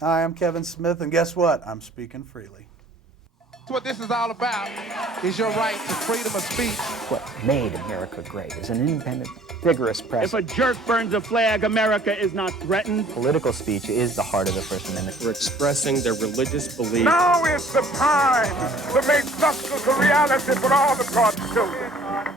Hi, I'm Kevin Smith, and guess what? I'm speaking freely. What this is all about is your right to freedom of speech. What made America great is an independent, vigorous press. If a jerk burns a flag, America is not threatened. Political speech is the heart of the First Amendment. For expressing their religious beliefs. Now is the time to make justice a reality for all of God's children.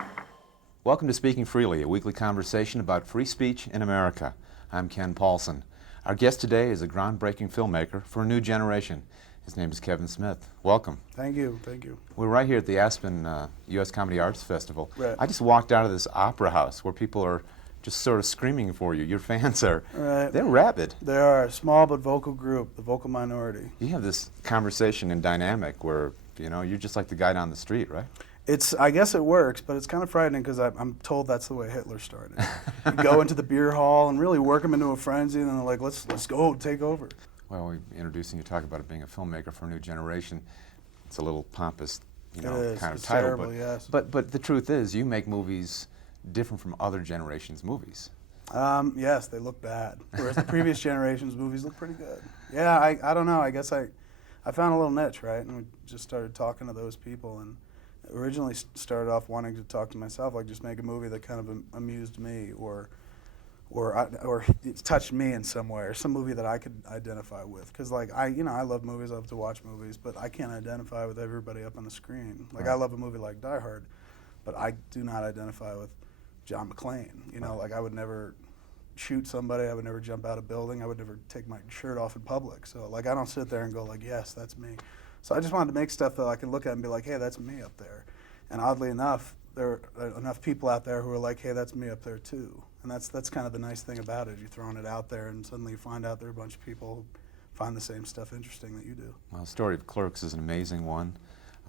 Welcome to Speaking Freely, a weekly conversation about free speech in America. I'm Ken Paulson. Our guest today is a groundbreaking filmmaker for a new generation. His name is Kevin Smith. Welcome. Thank you, thank you. We're right here at the Aspen U.S. Comedy Arts Festival. Right. I just walked out of this opera house where people are just sort of screaming for you. Your fans are, Right. They're rabid. They are a small but vocal group, the vocal minority. You have this conversation and dynamic where, you know, you're just like the guy down the street, right? I guess it works, but it's kind of frightening because I'm told that's the way Hitler started. You go into the beer hall and really work them into a frenzy, and then they're like, let's go, take over. Well, we're introducing you, talk about it being a filmmaker for a new generation. It's a little pompous, you know, It is. kind of It's title. terrible, yes. But the truth is, you make movies different from other generations' movies. Yes, they look bad, whereas the previous generation's movies look pretty good. Yeah, I don't know. I guess I found a little niche, right? And we just started talking to those people, and originally started off wanting to talk to myself, like just make a movie that kind of amused me or it touched me in some way, or some movie that I could identify with. Because like I love movies, I love to watch movies, but I can't identify with everybody up on the screen. Like Right. I love a movie like Die Hard, but I do not identify with John McClane. You know, like I would never shoot somebody, I would never jump out a building, I would never take my shirt off in public. So like I don't sit there and go like, yes, that's me. So I just wanted to make stuff that I could look at and be like, hey, that's me up there. And oddly enough, there are enough people out there who are like, hey, that's me up there too. And that's kind of the nice thing about it. You're throwing it out there, and suddenly you find out there are a bunch of people who find the same stuff interesting that you do. Well, the story of Clerks is an amazing one,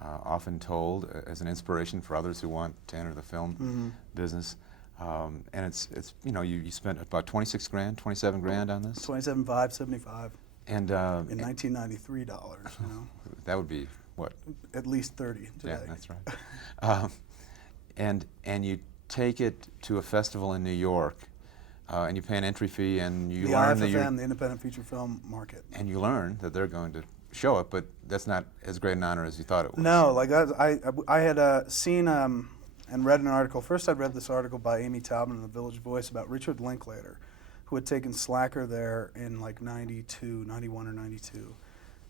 often told as an inspiration for others who want to enter the film business. And it's you know, you spent about 26 grand, 27 grand on this? 27.5, 75. And In 1993 dollars, you know. that would be what? At least 30 today. Yeah, that's right. And you take it to a festival in New York, and you pay an entry fee, and you The learn IFFM, the Independent Feature Film Market. and you learn that they're going to show it, but that's not as great an honor as you thought it was. No, like that, I had seen and read an article. First, I'd read this article by Amy Taubman in the Village Voice about Richard Linklater, who had taken Slacker there in like 91 or 92.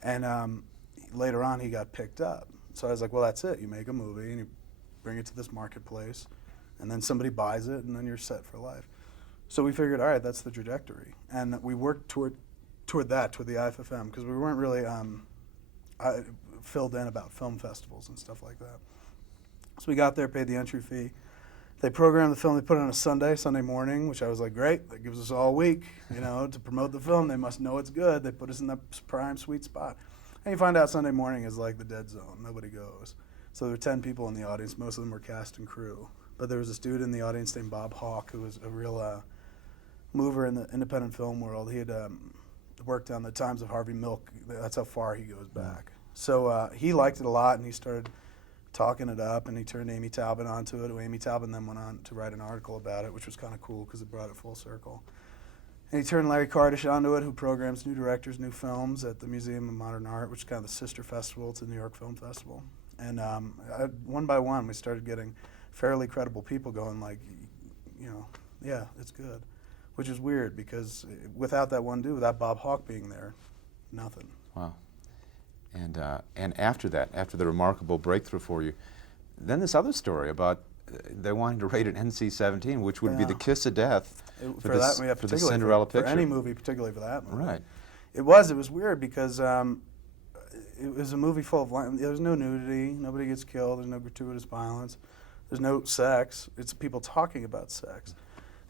And later on, he got picked up. So I was like, well, that's it. You make a movie, and you bring it to this marketplace, and then somebody buys it, and then you're set for life. So we figured, all right, that's the trajectory. And we worked toward the IFFM, because we weren't really filled in about film festivals and stuff like that. So we got there, paid the entry fee. They programmed the film, they put it on a Sunday morning, which I was like, great, that gives us all week, you know, to promote the film. They must know it's good. They put us in the prime sweet spot. And you find out Sunday morning is like the dead zone. Nobody goes. So there were 10 people in the audience. Most of them were cast and crew. But there was this dude in the audience named Bob Hawke, who was a real mover in the independent film world. He had worked on the Times of Harvey Milk. That's how far he goes back. So he liked it a lot, and he started talking it up, and he turned Amy Taubman onto it. Amy Taubman then went on to write an article about it, which was kind of cool because it brought it full circle. And he turned Larry Kardish onto it, who programs new directors, new films at the Museum of Modern Art, which is kind of the sister festival to the New York Film Festival. And one by one, we started getting fairly credible people going like, you know, yeah, it's good. Which is weird because without that one dude, without Bob Hawke being there, nothing. Wow. And after that, after the remarkable breakthrough for you, then this other story about they wanting to rate it NC-17, which would be the kiss of death for the Cinderella picture. For any movie, particularly for that movie. Right. It was weird because it was a movie full of, there was no nudity, nobody gets killed, there's no gratuitous violence, there's no sex, it's people talking about sex.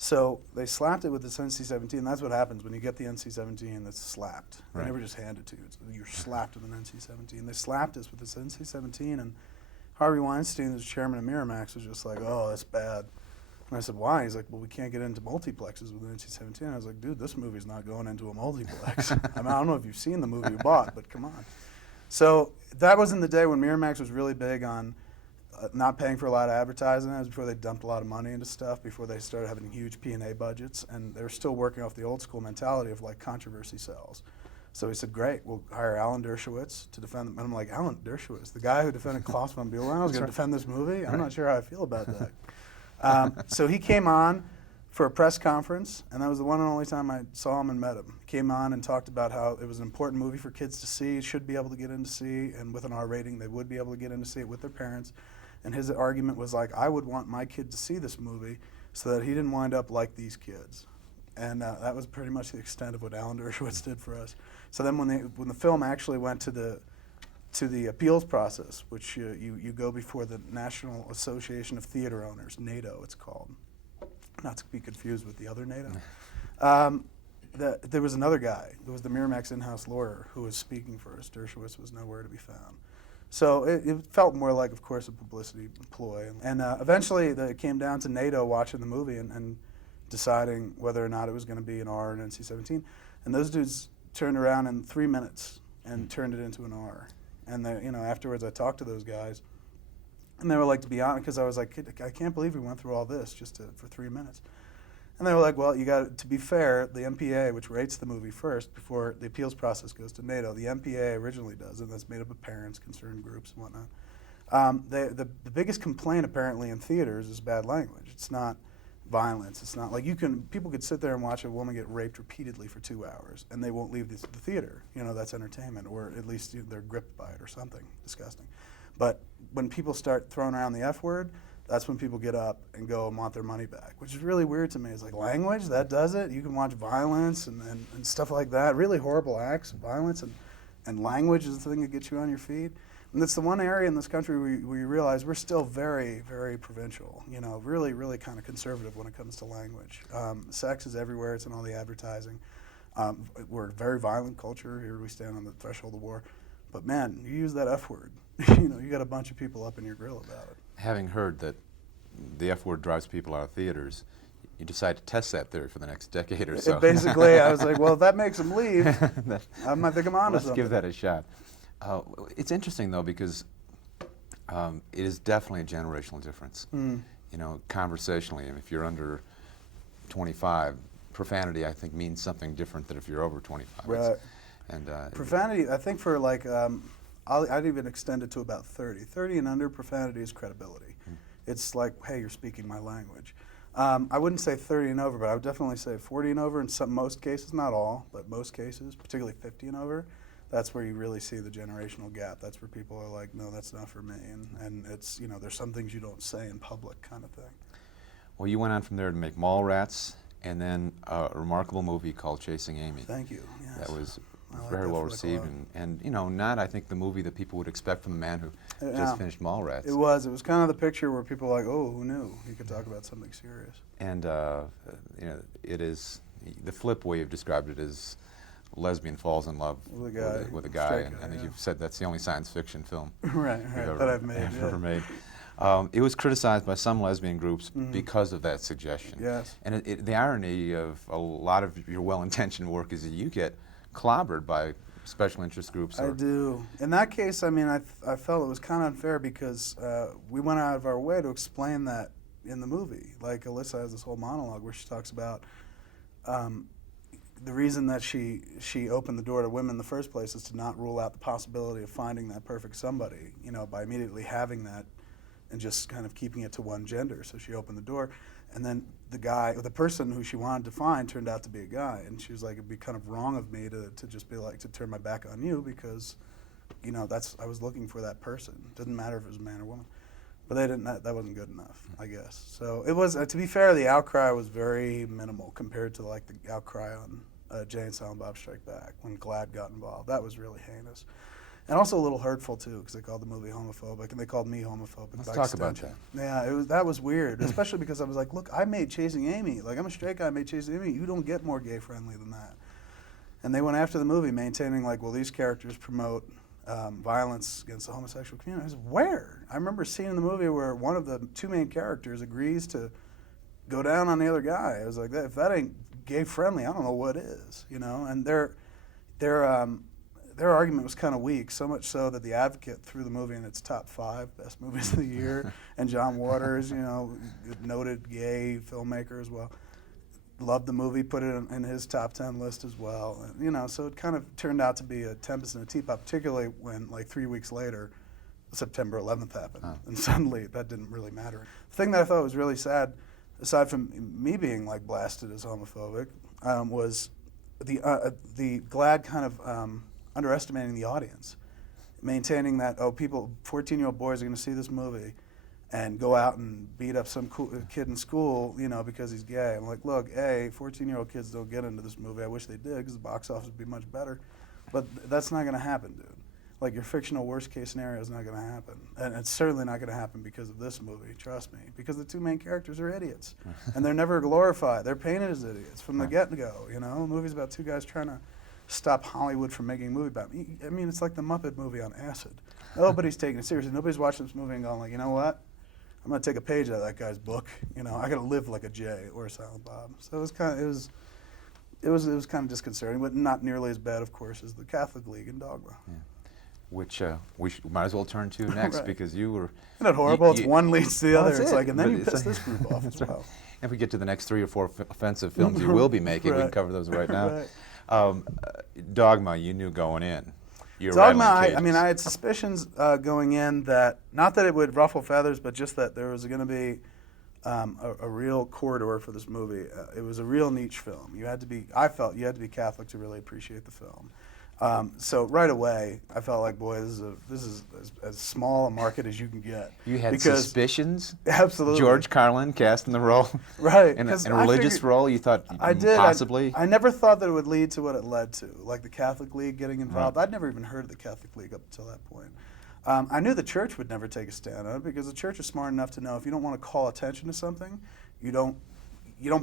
So they slapped it with this NC-17. That's what happens when you get the NC-17 that's slapped. They Right. never just hand it to you. You're slapped with an NC-17. They slapped us with this NC-17, and Harvey Weinstein, who's chairman of Miramax, was just like, oh, that's bad. And I said, why? He's like, well, we can't get into multiplexes with an NC-17. I was like, dude, this movie's not going into a multiplex. I mean, I don't know if you've seen the movie you bought, but come on. So that was in the day when Miramax was really big on not paying for a lot of advertising. That was before they dumped a lot of money into stuff, before they started having huge P&A budgets, and they were still working off the old school mentality of like controversy sells. So he said, great, we'll hire Alan Dershowitz to defend them. And I'm like, Alan Dershowitz, the guy who defended Klaus von Bülow is going to defend this movie? I'm not sure how I feel about that. So he came on for a press conference, and that was the one and only time I saw him and met him. He came on and talked about how it was an important movie for kids to see, should be able to get in to see, and with an R rating, they would be able to get in to see it with their parents. And his argument was like, I would want my kid to see this movie so that he didn't wind up like these kids. And that was pretty much the extent of what Alan Dershowitz did for us. So then when the film actually went to the appeals process, which you go before the National Association of Theater Owners, NATO it's called, not to be confused with the other NATO. There was another guy, it was the Miramax in-house lawyer who was speaking for us. Dershowitz was nowhere to be found. So it felt more like, of course, a publicity ploy. And evenally it came down to NATO watching the movie and deciding whether or not it was going to be an R and NC-17. And those dudes turned around in 3 minutes and turned it into an R. And afterwards I talked to those guys, and they were like, to be honest, because I was like, I can't believe we went through all this just for 3 minutes. And they were like, well, to be fair, the MPA, which rates the movie first before the appeals process goes to NATO, the MPA originally does, and that's made up of parents, concerned groups, and whatnot. The biggest complaint apparently in theaters is bad language. It's not violence. It's not like people could sit there and watch a woman get raped repeatedly for 2 hours, and they won't leave the theater. That's entertainment, or at least they're gripped by it or something disgusting. But when people start throwing around the F word, that's when people get up and go and want their money back, which is really weird to me. It's like, language, that does it? You can watch violence and stuff like that, really horrible acts of violence, and language is the thing that gets you on your feet. And it's the one area in this country where you realize we're still very, very provincial, really, really kind of conservative when it comes to language. Sex is everywhere, it's in all the advertising. We're a very violent culture, here we stand on the threshold of war. But man, you use that F word, you got a bunch of people up in your grill about it. Having heard that the F word drives people out of theaters, you decide to test that theory for the next decade or so. Basically, I was like, well, if that makes them leave, I might think I'm on to something. Let's give that a shot. It's interesting, though, because it is definitely a generational difference. Conversationally, if you're under 25, profanity, I think, means something different than if you're over 25. Right. And profanity, I think for like, I'd even extend it to about 30. 30 and under, profanity is credibility. It's like, hey, you're speaking my language. I wouldn't say 30 and over, but I would definitely say 40 and over in most cases, not all, but most cases, particularly 50 and over. That's where you really see the generational gap. That's where people are like, no, that's not for me. And it's, there's some things you don't say in public kind of thing. Well, you went on from there to make Mallrats, and then a remarkable movie called Chasing Amy. Thank you. Yes. That was very well received, and not, I think, the movie that people would expect from the man who just finished Mallrats. It was kind of the picture where people were like, oh, who knew? He could talk about something serious. And it is, the flip way you've described it is lesbian falls in love with a guy, and I think you've said that's the only science fiction film right, that I've made. Ever made. It was criticized by some lesbian groups because of that suggestion. Yes. And the irony of a lot of your well-intentioned work is that you get clobbered by special interest groups. I do. In that case, I felt it was kind of unfair because we went out of our way to explain that in the movie. Like, Alyssa has this whole monologue where she talks about the reason that she opened the door to women in the first place is to not rule out the possibility of finding that perfect somebody, by immediately having that and just kind of keeping it to one gender. So she opened the door, and then the person who she wanted to find turned out to be a guy, and she was like, it'd be kind of wrong of me to just be like, to turn my back on you because, I was looking for that person. Didn't matter if it was a man or woman. But that wasn't good enough, I guess. So it was, to be fair, the outcry was very minimal compared to like the outcry on Jay and Silent Bob Strike Back when GLAAD got involved. That was really heinous. And also a little hurtful too, because they called the movie homophobic, and they called me homophobic. Let's talk about that. Yeah, that was weird, especially because I was like, look, I made Chasing Amy. Like, I'm a straight guy, I made Chasing Amy. You don't get more gay-friendly than that. And they went after the movie, maintaining like, well, these characters promote violence against the homosexual community. I was where? I remember seeing in the movie where one of the two main characters agrees to go down on the other guy. I was like, if that ain't gay-friendly, I don't know what is, And their argument was kind of weak, so much so that The Advocate threw the movie in its top 5 best movies of the year, and John Waters, noted gay filmmaker as well. loved the movie, put it in his top 10 list as well. And, you know, so it kind of turned out to be a tempest in a teapot, particularly when, like, 3 weeks later, September 11th happened, and suddenly that didn't really matter. The thing that I thought was really sad, aside from me being, like, blasted as homophobic, was the GLAAD kind of underestimating the audience, maintaining that, 14-year-old boys are going to see this movie and go out and beat up some kid in school, you know, because he's gay. I'm like, look, 14-year-old kids don't get into this movie. I wish they did, because the box office would be much better. But that's not going to happen, dude. Like, your fictional worst-case scenario is not going to happen. And it's certainly not going to happen because of this movie, trust me. Because the two main characters are idiots. And they're never glorified. They're painted as idiots from the get-go, you know? The movie's about two guys trying to stop Hollywood from making a movie about me. I mean, it's like the Muppet movie on acid. Nobody's taking it seriously. Nobody's watching this movie and going like, you know what? I'm gonna take a page out of that guy's book. You know, I gotta live like a Jay or a Silent Bob. So it was kind of disconcerting, but not nearly as bad, of course, as the Catholic League and Dogma. Yeah. Which we might as well turn to next, Right. because you were. Isn't that horrible? It's one leads to the other. It's like, and then But you piss this group off as well. If we get to the next 3 or 4 offensive films you will be making, we can Right. cover those right now. Right. Dogma, you knew going in. You were Dogma, rattling I mean, cages. I had suspicions going in that, not that it would ruffle feathers, but just that there was going to be a real corridor for this movie. It was a real niche film. I felt you had to be Catholic to really appreciate the film. So right away, I felt like, boy, this is as small a market as you can get. You had because, suspicions? Absolutely. George Carlin cast in the role? Right. In 'cause a I religious figured- role, you thought I did. possibly? I never thought that it would lead to what it led to, like the Catholic League getting involved. Right. I'd never even heard of the Catholic League up until that point. I knew the church would never take a stand on it, because the church is smart enough to know if you don't want to call attention to something, you don't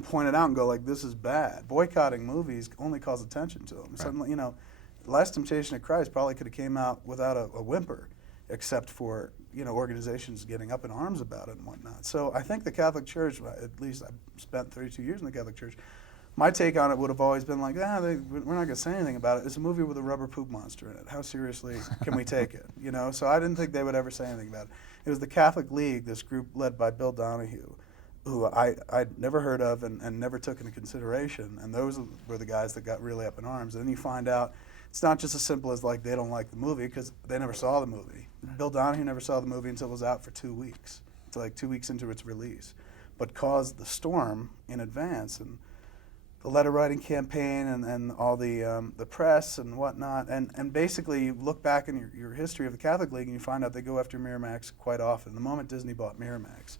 point it out and go like, this is bad. Boycotting movies only calls attention to them. Right. Suddenly, you know, Last Temptation of Christ probably could have came out without a whimper, except for, you know, organizations getting up in arms about it and whatnot. So I think the Catholic Church, at least I've spent 32 years in the Catholic Church, my take on it would have always been like, we're not going to say anything about it. It's a movie with a rubber poop monster in it. How seriously can we take it? You know, so I didn't think they would ever say anything about it. It was the Catholic League, this group led by Bill Donahue, who I'd never heard of and never took into consideration. And those were the guys that got really up in arms. And then you find out it's not just as simple as like they don't like the movie, because they never saw the movie. Bill Donahue never saw the movie until it was out for 2 weeks, until like 2 weeks into its release, but caused the storm in advance, and the letter writing campaign and all the press and whatnot. And basically you look back in your history of the Catholic League and you find out they go after Miramax quite often. The moment Disney bought Miramax,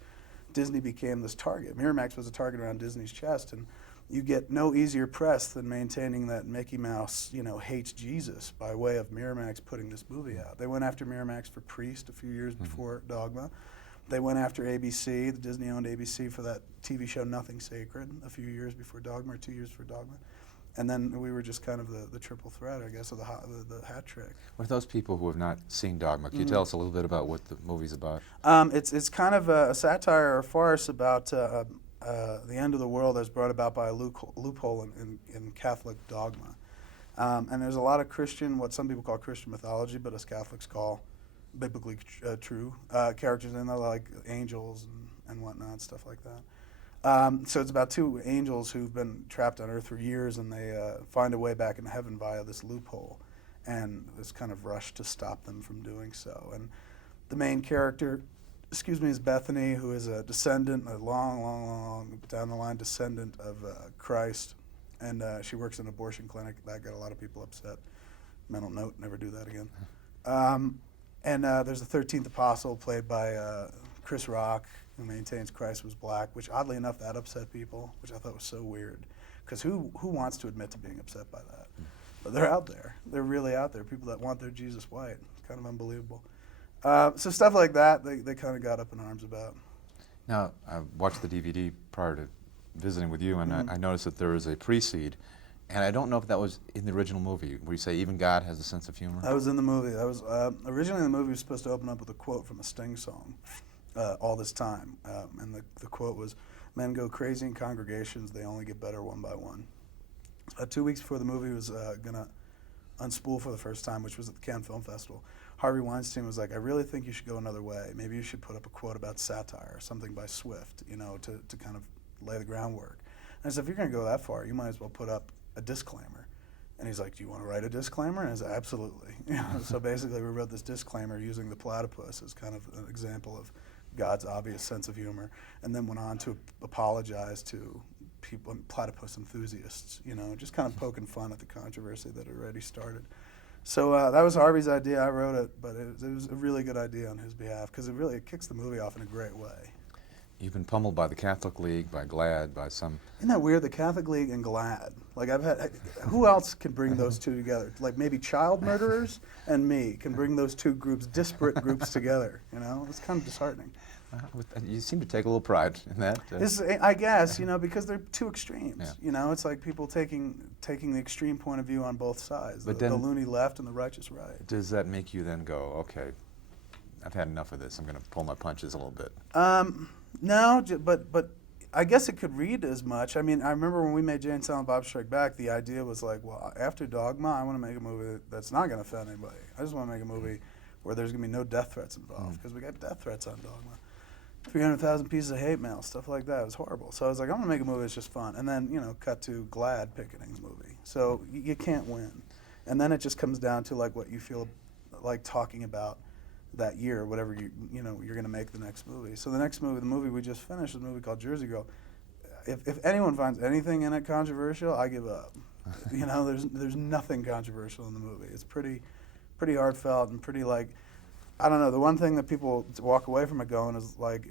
Disney became this target. Miramax was a target around Disney's chest, and you get no easier press than maintaining that Mickey Mouse, you know, hates Jesus by way of Miramax putting this movie out. They went after Miramax for Priest a few years before Dogma. They went after ABC, the Disney-owned ABC, for that TV show Nothing Sacred a few years before Dogma, or 2 years before Dogma. And then we were just kind of the triple threat, I guess, of the hat trick. For those people who have not seen Dogma, can you tell us a little bit about what the movie's about? It's kind of a satire or a farce about the end of the world as brought about by a loophole in Catholic dogma. And there's a lot of Christian, what some people call Christian mythology, but us Catholics call biblically true characters in there, like angels and whatnot, stuff like that. So it's about two angels who've been trapped on earth for years, and they find a way back into heaven via this loophole, and this kind of rush to stop them from doing so. And the main character, is Bethany, who is a descendant, a long down the line descendant of Christ, and she works in an abortion clinic. That got a lot of people upset. Mental note, never do that again. And there's a 13th apostle played by Chris Rock, who maintains Christ was black, which oddly enough that upset people, which I thought was so weird, because who wants to admit to being upset by that? But they're out there. They're really out there. People that want their Jesus white. It's kind of unbelievable. So stuff like that, they kind of got up in arms about. Now, I watched the DVD prior to visiting with you, and I noticed that there is a precede, and I don't know if that was in the original movie, where you say even God has a sense of humor. That was in the movie. That was originally the movie was supposed to open up with a quote from a Sting song, All This Time, and the quote was, "Men go crazy in congregations, they only get better one by one." 2 weeks before the movie was gonna unspool for the first time, which was at the Cannes Film Festival, Harvey Weinstein was like, "I really think you should go another way. Maybe you should put up a quote about satire, something by Swift, you know, to kind of lay the groundwork." I said, if you're going to go that far, you might as well put up a disclaimer. And he's like, do you want to write a disclaimer? And I said, absolutely. So basically we wrote this disclaimer using the platypus as kind of an example of God's obvious sense of humor, and then went on to apologize to people, platypus enthusiasts, just kind of poking fun at the controversy that had already started. So that was Harvey's idea. I wrote it, but it was a really good idea on his behalf because it kicks the movie off in a great way. You've been pummeled by the Catholic League, by GLAAD, by some... Isn't that weird, the Catholic League and GLAAD? Like, who else can bring those two together? Like, maybe child murderers and me can bring those two groups, disparate groups together, It's kind of disheartening. You seem to take a little pride in that. I guess, because they're two extremes. Yeah. It's like people taking the extreme point of view on both sides, But the then, loony left and the righteous right. Does that make you then go, okay, I've had enough of this, I'm going to pull my punches a little bit? No, but I guess it could read as much. I mean, I remember when we made Jay and Silent Bob Strike Back, the idea was like, well, after Dogma, I want to make a movie that's not going to offend anybody. I just want to make a movie where there's going to be no death threats involved, because we got death threats on Dogma. 300,000 pieces of hate mail, stuff like that. It was horrible. So I was like, I'm going to make a movie that's just fun. And then, cut to GLAAD Picketing's movie. So you can't win. And then it just comes down to like what you feel like talking about that year, whatever you're going to make the next movie. So the next movie, the movie we just finished, is a movie called Jersey Girl. If anyone finds anything in it controversial, I give up. There's nothing controversial in the movie. It's pretty heartfelt and pretty like, I don't know. The one thing that people walk away from it going is like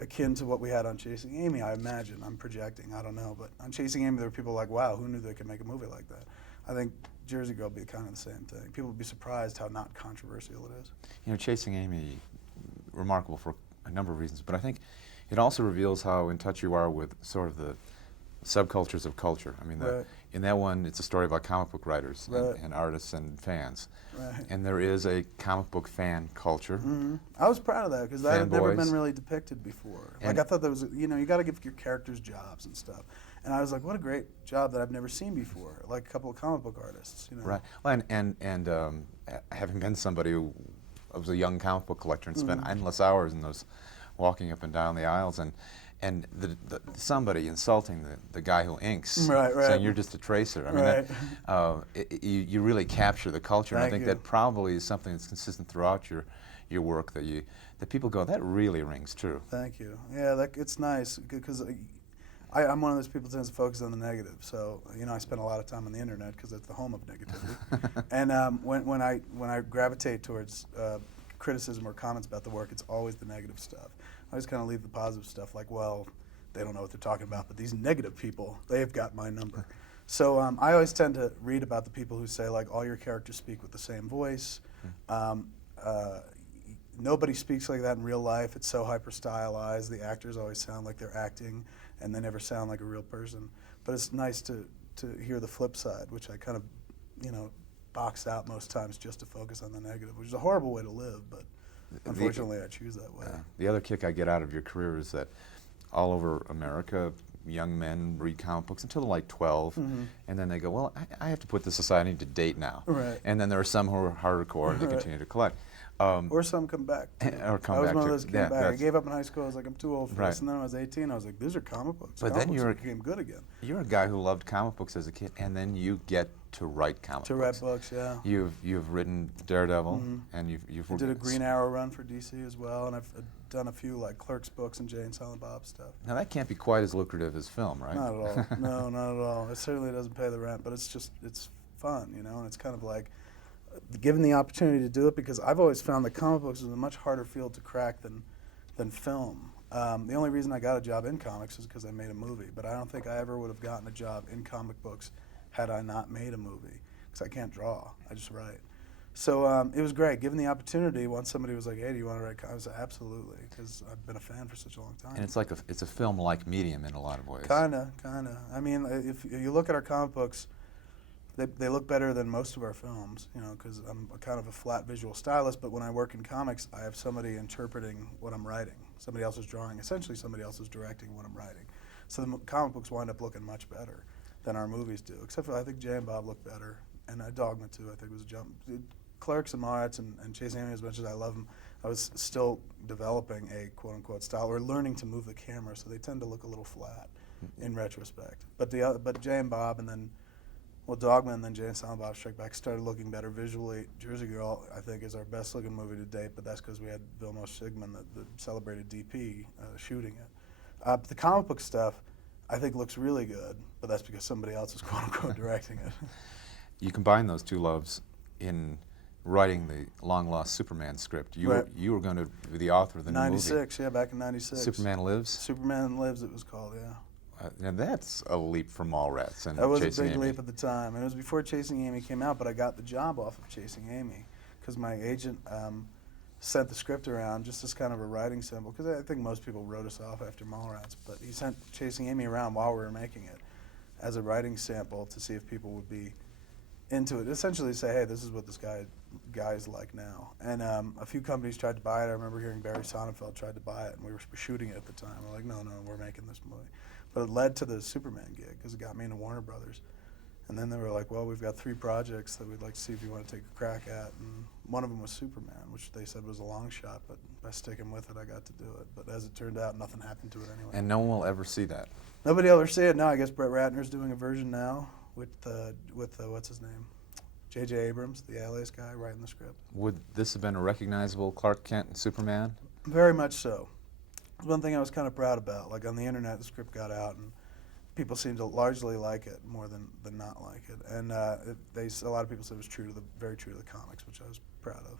akin to what we had on Chasing Amy. I imagine. I'm projecting. I don't know, but on Chasing Amy, there were people like, wow, who knew they could make a movie like that? I think Jersey Girl would be kind of the same thing. People would be surprised how not controversial it is. Chasing Amy, remarkable for a number of reasons, but I think it also reveals how in touch you are with sort of the subcultures of culture. I mean, Right. In that one, it's a story about comic book writers Right. and artists and fans. Right. And there is a comic book fan culture. Mm-hmm. I was proud of that because that had never Fanboys. been really depicted before. And Like I thought there was, you got to give your characters jobs and stuff. And I was like, what a great job that I've never seen before. Like a couple of comic book artists, Right. Well, and having been somebody who was a young comic book collector and spent endless hours in those, walking up and down the aisles, and somebody insulting the guy who inks, Right. saying you're just a tracer. I mean, you really capture the culture. And I think that probably is something that's consistent throughout your work that people go, that really rings true. Thank you. Yeah, it's nice because I'm one of those people who tends to focus on the negative. So I spend a lot of time on the internet because it's the home of negativity. And when I gravitate towards criticism or comments about the work, it's always the negative stuff. I just kind of leave the positive stuff like, well, they don't know what they're talking about, but these negative people, they've got my number. So I always tend to read about the people who say like all your characters speak with the same voice. Nobody speaks like that in real life. It's so hyper stylized. The actors always sound like they're acting, and they never sound like a real person. But it's nice to hear the flip side, which I kind of, box out most times just to focus on the negative, which is a horrible way to live, but unfortunately I choose that way. The other kick I get out of your career is that all over America, young men read comic books until they're like 12, and then they go, well, I have to put this aside, I need to date now. Right. And then there are some who are hardcore and they continue to collect. Or some come back. Or come I was back one of to- those who yeah, came back. I that's- gave up in high school. I was like, I'm too old for Right. this. And then when I was 18, I was like, these are comic books. But Comic then books became good again. You're a guy who loved comic books as a kid, and then you get to write comic To books. write books, yeah. You've written Daredevil, and you've I did a Green Arrow run for DC as well, and I've done a few like Clerks books and Jay and Silent Bob stuff. Now that can't be quite as lucrative as film, right? Not at all. No, not at all. It certainly doesn't pay the rent, but it's fun, and it's kind of like given the opportunity to do it, because I've always found that comic books is a much harder field to crack than film. The only reason I got a job in comics is because I made a movie, but I don't think I ever would have gotten a job in comic books had I not made a movie, because I can't draw, I just write. So it was great, given the opportunity. Once somebody was like, hey, do you want to write comics? I said, absolutely, because I've been a fan for such a long time. And it's like it's a film-like medium in a lot of ways. Kinda. I mean, if you look at our comic books, they look better than most of our films, because I'm kind of a flat visual stylist, but when I work in comics, I have somebody interpreting what I'm writing. Somebody else is drawing, essentially somebody else is directing what I'm writing. So the comic books wind up looking much better than our movies do, except for I think Jay and Bob look better, and Dogma too, I think was a jump. Clerks and Mallrats and Chasing Amy, as much as I love them, I was still developing a quote-unquote style, or learning to move the camera, so they tend to look a little flat. in retrospect. But but Jay and Bob, and then, well, Dogma, and then Jay and Silent Bob Strike Back started looking better visually. Jersey Girl, I think, is our best looking movie to date, but that's because we had Vilmos Sigmund, the celebrated DP, shooting it. The comic book stuff, I think, looks really good, but that's because somebody else is quote unquote directing it. You combine those two loves in writing the long-lost Superman script. You were going to be the author of the new movie. 96, yeah, back in 96. Superman Lives? Superman Lives, it was called, yeah. Now that's a leap from Mallrats and That was Chasing a big Amy. leap at the time. And it was before Chasing Amy came out, but I got the job off of Chasing Amy because my agent sent the script around just as kind of a writing sample, because I think most people wrote us off after Mallrats, but he sent Chasing Amy around while we were making it as a writing sample to see if people would be into it. Essentially say, hey, this is what this guy's like now. And a few companies tried to buy it. I remember hearing Barry Sonnenfeld tried to buy it, and we were shooting it at the time. We're like, no, we're making this movie. But it led to the Superman gig because it got me into Warner Brothers. And then they were like, well, we've got 3 projects that we'd like to see if you want to take a crack at. And one of them was Superman, which they said was a long shot, but by sticking with it, I got to do it. But as it turned out, nothing happened to it anyway. And no one will ever see that. Nobody will ever see it. No, I guess Brett Ratner's doing a version now with what's his name? J.J. Abrams, the Alias guy, writing the script. Would this have been a recognizable Clark Kent and Superman? Very much so. One thing I was kind of proud about, like on the internet, the script got out and people seemed to largely like it more than not like it. And a lot of people said it was very true to the comics, which I was proud of.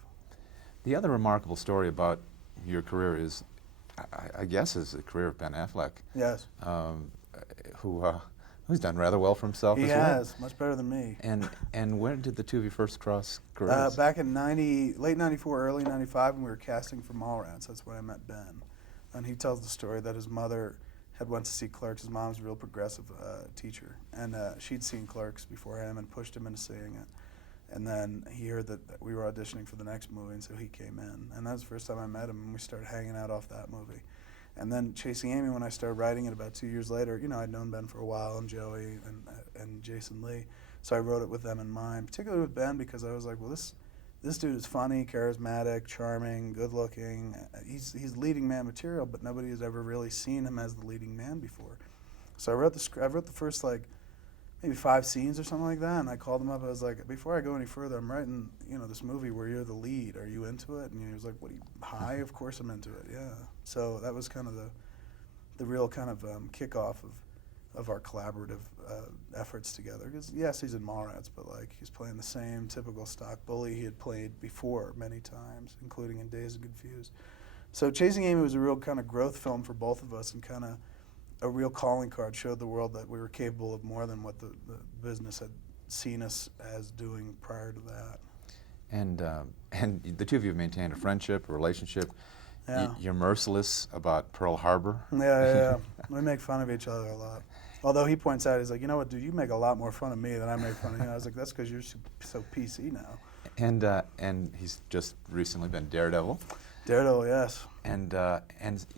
The other remarkable story about your career is, I guess, is the career of Ben Affleck. Yes. Who's done rather well for himself He as well. has, much better than me. And when did the two of you first cross careers? Back in late 94, early 95, when we were casting for Mallrats. That's when I met Ben. And he tells the story that his mother had went to see Clerks. His mom's a real progressive teacher. And she'd seen Clerks before him and pushed him into seeing it. And then he heard that we were auditioning for the next movie, and so he came in. And that was the first time I met him, and we started hanging out off that movie. And then Chasing Amy, when I started writing it about 2 years later, you know, I'd known Ben for a while, and Joey and Jason Lee. So I wrote it with them in mind, particularly with Ben, because I was like, well, this dude is funny, charismatic, charming, good-looking. He's leading man material, but nobody has ever really seen him as the leading man before. So I wrote the first, like, maybe 5 scenes or something like that, and I called him up. I was like, before I go any further, I'm writing, you know, this movie where you're the lead. Are you into it? And he was like, what, are you high? Of course I'm into it, yeah. So that was kind of the real kind of kickoff of our collaborative efforts together. Because yes, he's in Mallrats, but like he's playing the same typical stock bully he had played before many times, including in Dazed and Confused. So Chasing Amy was a real kind of growth film for both of us, and kind of a real calling card. Showed the world that we were capable of more than what the business had seen us as doing prior to that. And the two of you have maintained a friendship, a relationship. Yeah. You're merciless about Pearl Harbor. Yeah. We make fun of each other a lot. Although he points out, he's like, you know what, dude, you make a lot more fun of me than I make fun of you. I was like, that's because you're so PC now. And he's just recently been Daredevil. Daredevil, yes. And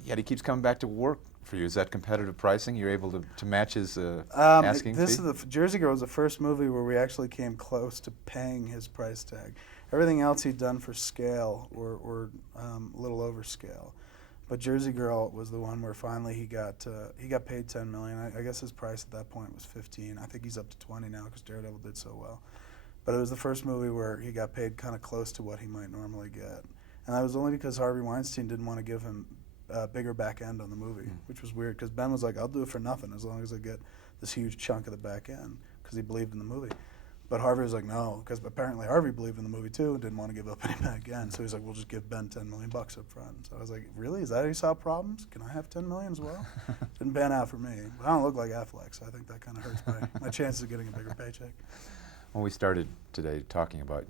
yet he keeps coming back to work for you. Is that competitive pricing? You're able to match his asking fee? Jersey Girl was the first movie where we actually came close to paying his price tag. Everything else he'd done for scale or a little over scale. But Jersey Girl was the one where finally he got paid $10 million. I guess his price at that point was 15. I think he's up to 20 now because Daredevil did so well. But it was the first movie where he got paid kind of close to what he might normally get. And that was only because Harvey Weinstein didn't want to give him a bigger back end on the movie, which was weird because Ben was like, I'll do it for nothing as long as I get this huge chunk of the back end, because he believed in the movie. But Harvey was like, no, because apparently Harvey believed in the movie too and didn't want to give up any back end. So he's like, we'll just give Ben $10 million up front. So I was like, really? Is that how you solve problems? Can I have $10 million as well? Didn't pan out for me. But I don't look like Affleck, so I think that kind of hurts my chances of getting a bigger paycheck. When we started today talking about,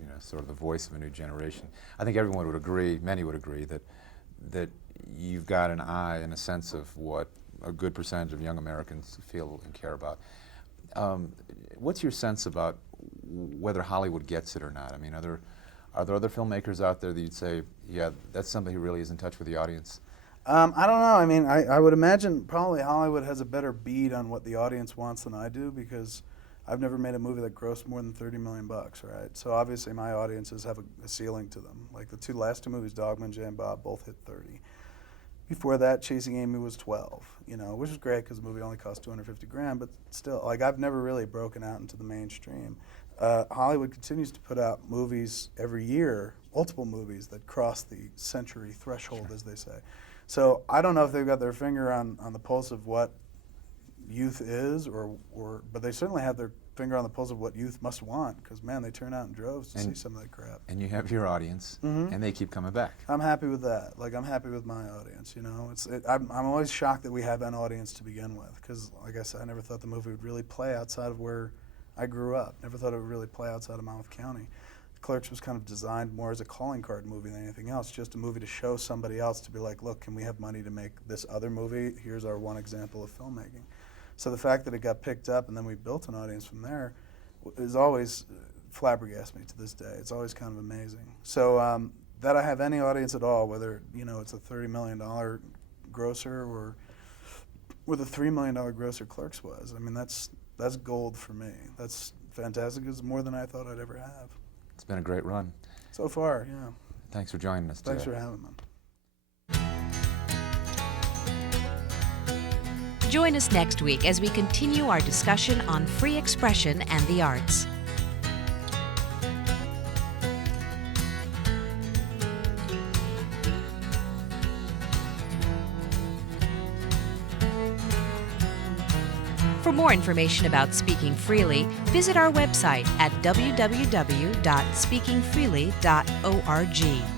you know, sort of the voice of a new generation, I think everyone would agree, many would agree, that you've got an eye and a sense of what a good percentage of young Americans feel and care about. What's your sense about whether Hollywood gets it or not? I mean, are there other filmmakers out there that you'd say, yeah, that's somebody who really is in touch with the audience? I don't know. I mean, I would imagine probably Hollywood has a better bead on what the audience wants than I do, because I've never made a movie that grossed more than $30 million, right? So obviously my audiences have a ceiling to them. Like the last two movies, Dogma and Jay and Bob, both hit 30. Before that, Chasing Amy was 12, you know, which was great because the movie only cost $250,000, but still, like, I've never really broken out into the mainstream. Hollywood continues to put out movies every year, multiple movies that cross the century threshold, as they say. So I don't know if they've got their finger on the pulse of what youth is, but they certainly have their finger on the pulse of what youth must want, because, man, they turn out in droves to see some of that crap. And you have your audience, and they keep coming back. I'm happy with that. Like, I'm happy with my audience, you know. I'm always shocked that we have an audience to begin with, because, like I said, I never thought the movie would really play outside of where I grew up. Never thought it would really play outside of Monmouth County. Clerks was kind of designed more as a calling card movie than anything else, just a movie to show somebody else, to be like, look, can we have money to make this other movie? Here's our one example of filmmaking. So the fact that it got picked up and then we built an audience from there is always flabbergasted me to this day. It's always kind of amazing. So that I have any audience at all, whether, you know, it's a $30 million grosser or with a $3 million grosser Clerks was, I mean, that's gold for me. That's fantastic. It's more than I thought I'd ever have. It's been a great run. So far, yeah. Thanks for joining us today. Thanks for having me. Join us next week as we continue our discussion on free expression and the arts. For more information about Speaking Freely, visit our website at www.speakingfreely.org.